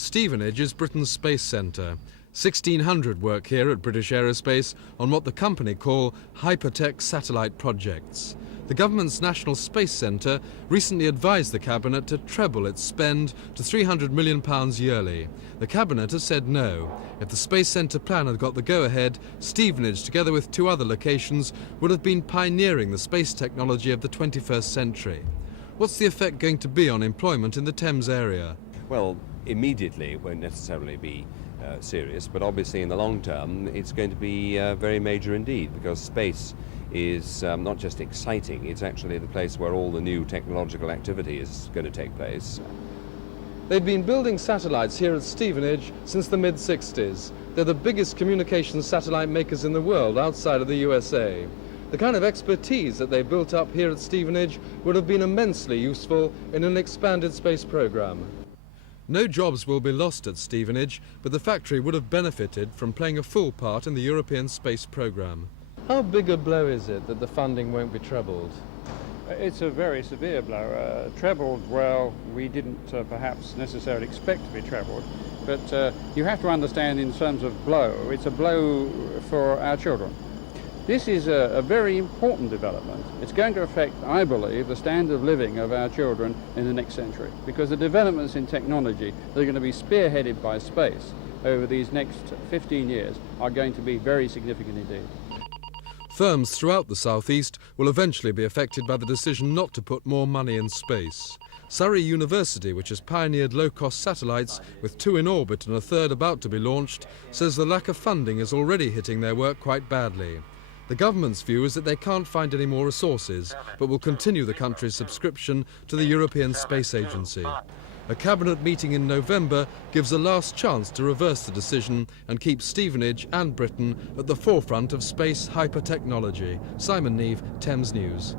Stevenage is Britain's space centre. 1,600 work here at British Aerospace on what the company call hypertech satellite projects. The government's National Space Centre recently advised the Cabinet to treble its spend to £300 million yearly. The Cabinet has said no. If the Space Centre plan had got the go-ahead, Stevenage, together with 2 other locations, would have been pioneering the space technology of the 21st century. What's the effect going to be on employment in the Thames area? Well, immediately it won't necessarily be serious, but obviously in the long term it's going to be very major indeed, because space is not just exciting, it's actually the place where all the new technological activity is going to take place. They've been building satellites here at Stevenage since the mid-60s. They're the biggest communications satellite makers in the world outside of the USA. The kind of expertise that they built up here at Stevenage would have been immensely useful in an expanded space program. No jobs will be lost at Stevenage, but the factory would have benefited from playing a full part in the European space program. How big a blow is it that the funding won't be trebled? It's a very severe blow. Trebled, well, we didn't perhaps necessarily expect to be trebled, but you have to understand in terms of blow, it's a blow for our children. This is a very important development. It's going to affect, I believe, the standard of living of our children in the next century, because the developments in technology that are going to be spearheaded by space over these next 15 years are going to be very significant indeed. Firms throughout the southeast will eventually be affected by the decision not to put more money in space. Surrey University, which has pioneered low-cost satellites with 2 in orbit and a 3rd about to be launched, says the lack of funding is already hitting their work quite badly. The government's view is that they can't find any more resources, but will continue the country's subscription to the European Space Agency. A cabinet meeting in November gives a last chance to reverse the decision and keep Stevenage and Britain at the forefront of space hypertechnology. Simon Neve, Thames News.